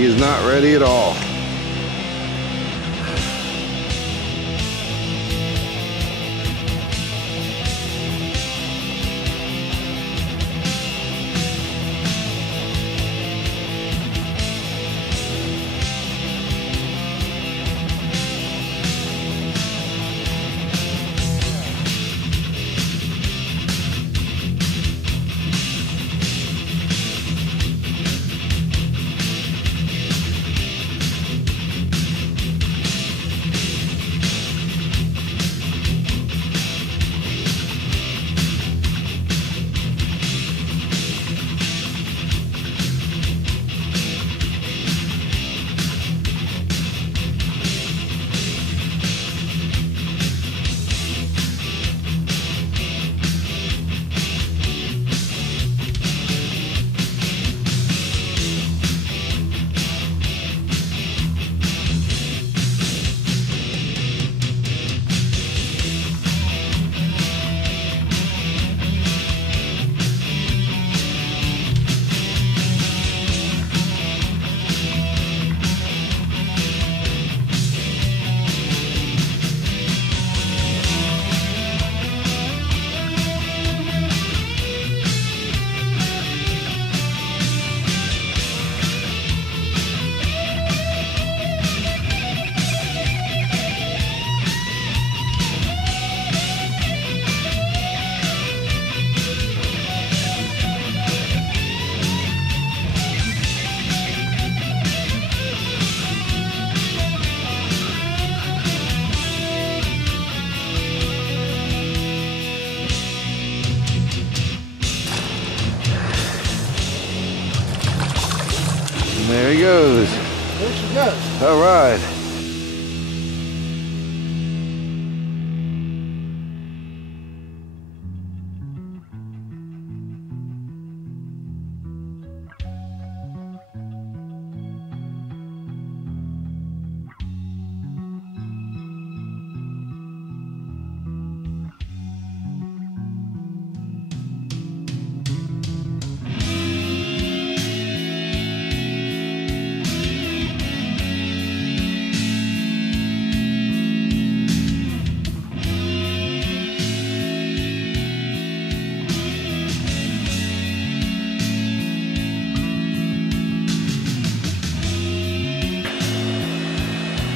He is not ready at all. There he goes. There she goes. All right.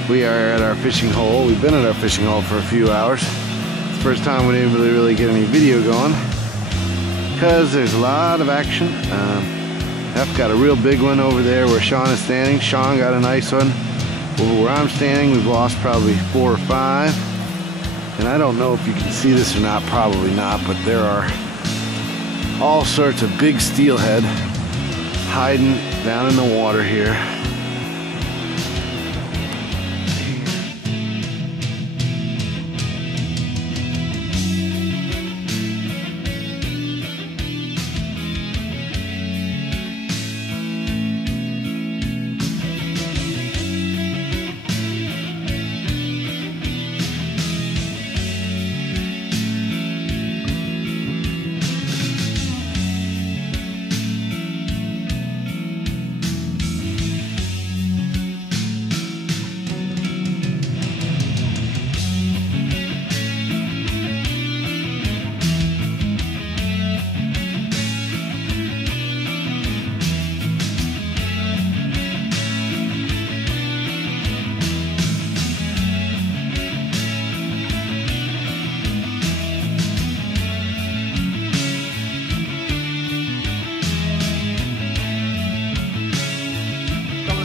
We are at our fishing hole. We've been at our fishing hole for a few hours. It's the first time we didn't really get any video going because there's a lot of action. I've got a real big one over there where Sean is standing. Sean got a nice one. Over where I'm standing, we've lost probably 4 or 5. And I don't know if you can see this or not, probably not, but there are all sorts of big steelhead hiding down in the water here.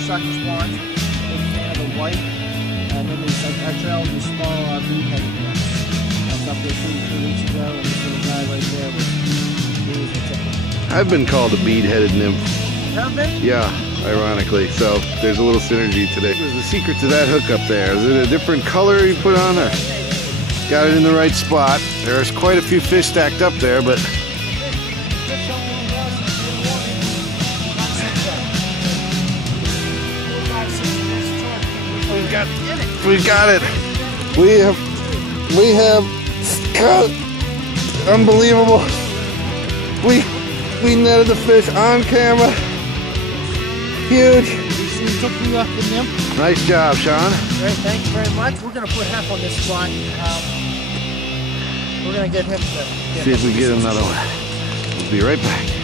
Sucker spawns, big fan of the white, and then there's like I trailed the small bead-headed ones. I was up there 2 weeks ago, and this little guy right there was the tickle. I've been called a bead-headed nymph. Have been? Yeah, ironically. So there's a little synergy today. What was the secret to that hook up there? Is it a different color you put on there? Got it in the right spot. There's quite a few fish stacked up there, but we've got it. We have caught. Unbelievable. We netted the fish on camera. Huge. you took me up in them. Nice job, Sean. Great, thanks very much. We're going to put half on this spot. We're going to get him to See if we get another one. We'll be right back.